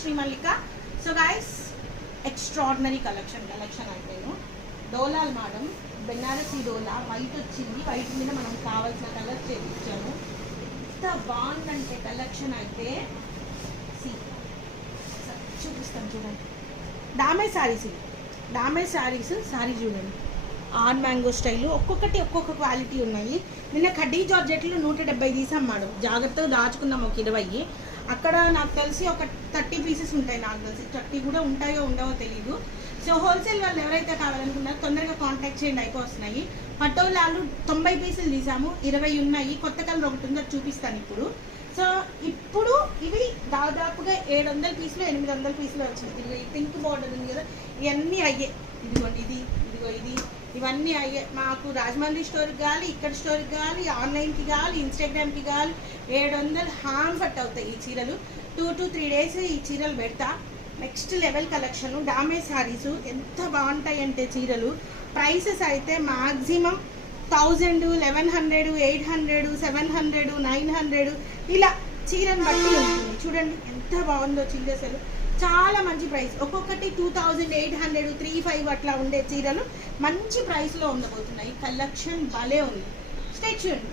Sri Mallika. So guys, extraordinary collection అయిపోయాను. డోలాల్ madam, Banarasi డోలా white వచ్చింది. White మీద మనం కావాల్సిన కలర్ చేయించాము. ఎంత బాగుందంటే కలెక్షన్ అయితే చూపిస్తాను చూడండి. డామేజ్ శారీస్ సారీ చూడండి. ఆన్ మ్యాంగో స్టైల్, ఒక్కొక్కటి ఒక్కొక్క క్వాలిటీ ఉన్నాయి. నిన్న కడ్డీ జార్జెట్లు 170 తీసాం మేడం. జాగ్రత్తగా దాచుకుందాం ఒక 20. అక్కడ నాకు తెలిసి ఒక 30 పీసెస్ ఉంటాయి. నాకు తెలిసి 30 కూడా ఉంటాయో ఉండవో తెలీదు. సో హోల్సేల్ వాళ్ళు ఎవరైతే కావాలనుకున్నారో తొందరగా కాంటాక్ట్ చేయండి, అయిపోతున్నాయి. పటోలాలు 90 పీసులు తీసాము, 20 ఉన్నాయి. కొత్త కలర్ ఒకటి ఉందో చూపిస్తాను ఇప్పుడు. సో ఇప్పుడు ఇవి దాదాపుగా 700 పీసులు 800 పీసులు వచ్చినాయి. ఇది పింక్ బార్డర్ ఉంది కదా, ఇవన్నీ అయ్యే. ఇదిగోండి ఇది ఇవన్నీ అయ్యే. మాకు రాజమండ్రి స్టోర్కి కావాలి, ఇక్కడ స్టోర్కి కావాలి, ఆన్లైన్కి కావాలి, ఇన్స్టాగ్రామ్కి కావాలి. 700 హార్మ్ఫట్ అవుతాయి ఈ చీరలు. 2 to 3 days ఈ చీరలు పెడతా. Next level collection damage saris ఎంత బాగుంటాయి అంటే చీరలు. ప్రైసెస్ అయితే మ్యాక్సిమం 1000, 1100, 800, 700, 900 ఇలా చీరను బట్టి ఉంటుంది. చూడండి ఎంత బాగుందో చీర, అసలు చాలా మంచి ప్రైస్. ఒక్కొక్కటి 2800, 35 అట్లా ఉండే చీరలు మంచి ప్రైస్లో ఉండబోతున్నాయి. కలెక్షన్ భలే ఉంది. Stay tuned.